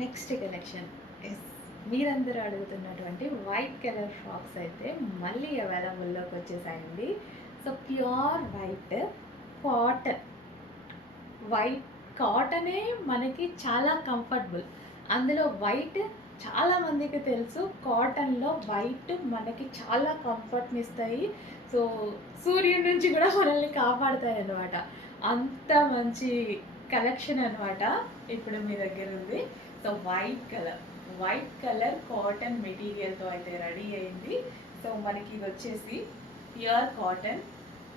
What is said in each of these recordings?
Next collection yes మీరందరూ అడుగుతున్నటువంటి white colour frocks అయితే మళ్ళీ అవైలబుల్లోకి వచ్చేసాయండి. So pure white cotton, white కాటనే మనకి చాలా కంఫర్టబుల్. అందులో వైట్ చాలా మందికి తెలుసు, కాటన్లో వైట్ మనకి చాలా కంఫర్ట్ని ఇస్తాయి. సో సూర్యుడి నుంచి కూడా మనల్ని కాపాడుతాయి అన్నమాట. అంత మంచి కలెక్షన్ అనమాట ఇప్పుడు మీ దగ్గర ఉంది. సో వైట్ కలర్ కాటన్ మెటీరియల్తో అయితే రెడీ అయింది. సో మనకి ఇది వచ్చేసి ప్యూర్ కాటన్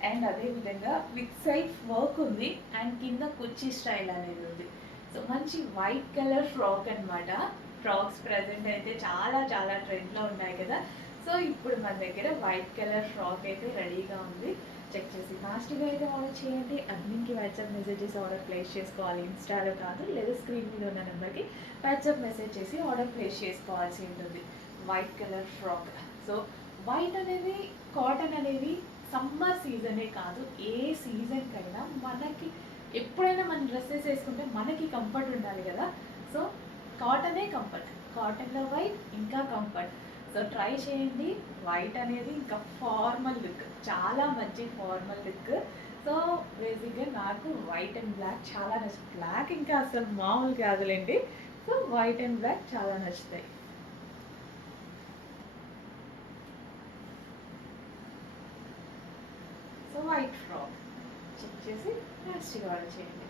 అండ్ అదేవిధంగా విత్ సైడ్ వర్క్ ఉంది అండ్ కింద కుర్చీ స్టైల్ అనేది ఉంది. సో మంచి వైట్ కలర్ ఫ్రాక్ అనమాట. ఫ్రాక్స్ ప్రజెంట్ అయితే చాలా చాలా ట్రెండ్లో ఉన్నాయి కదా. సో ఇప్పుడు మన దగ్గర వైట్ కలర్ ఫ్రాక్ అయితే రెడీగా ఉంది. చెక్ చేసి ఫాస్ట్గా అయితే ఆర్డర్ చేయండి. అడ్మిన్కి వాట్సాప్ మెసేజ్ చేసి ఆర్డర్ ప్లేస్ చేసుకోవాలి, ఇన్స్టాలో కాదు, లేదా స్క్రీన్ మీద ఉన్న నెంబర్కి వాట్సాప్ మెసేజ్ చేసి ఆర్డర్ ప్లేస్ చేసుకోవాల్సి ఉంటుంది. White colour frock. So white అనేది, కాటన్ అనేది సమ్మర్ సీజనే కాదు, ఏ సీజన్కైనా మనకి ఎప్పుడైనా మన డ్రెస్సెస్ వేసుకుంటే మనకి కంఫర్ట్ ఉండాలి కదా. సో కాటనే కంఫర్ట్, కాటన్లో వైట్ ఇంకా కంఫర్ట్. సో ట్రై చేయండి. వైట్ అనేది ఇంకా ఫార్మల్ లుక్, చాలా మంచి ఫార్మల్ లుక్. సో బేసిక్గా నాకు వైట్ అండ్ బ్లాక్ చాలా నచ్చుతుంది. బ్లాక్ ఇంకా అసలు మామూలు కాదులేండి. సో వైట్ అండ్ బ్లాక్ చాలా నచ్చుతాయి. సో వైట్ ఫ్రాక్ చెక్ చేసి ఫాస్ట్గా ఆర్డర్ చేయండి.